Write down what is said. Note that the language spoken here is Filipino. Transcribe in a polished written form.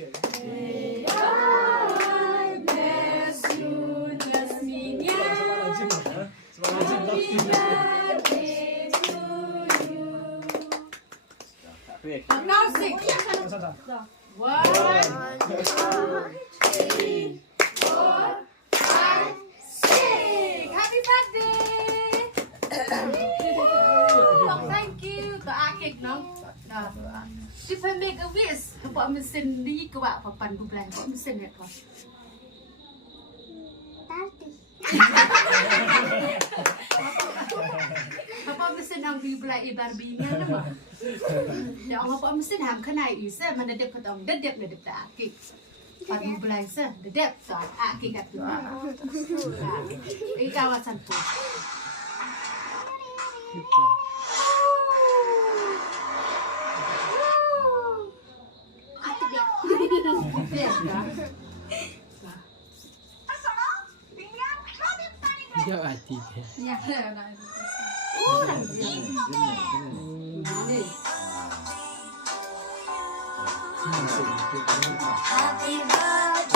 May God bless you, Jasminia. Happy birthday to you. Now sing. 1, 2, 3, 4, 5, 6. Happy birthday. Thank you. To akik nong. If I make a wish, apa mesin ni kau papan ku belah. Apa mesin ya kau? Apa mesin ang belah barbie ni nama? Yang apa mesin ham kenai isa mana dep ketong dedep tak akik. Papan belah isa dedep so akik kat tu. Ini kawasan tu. Dia hati dia. Ya, Happy birthday.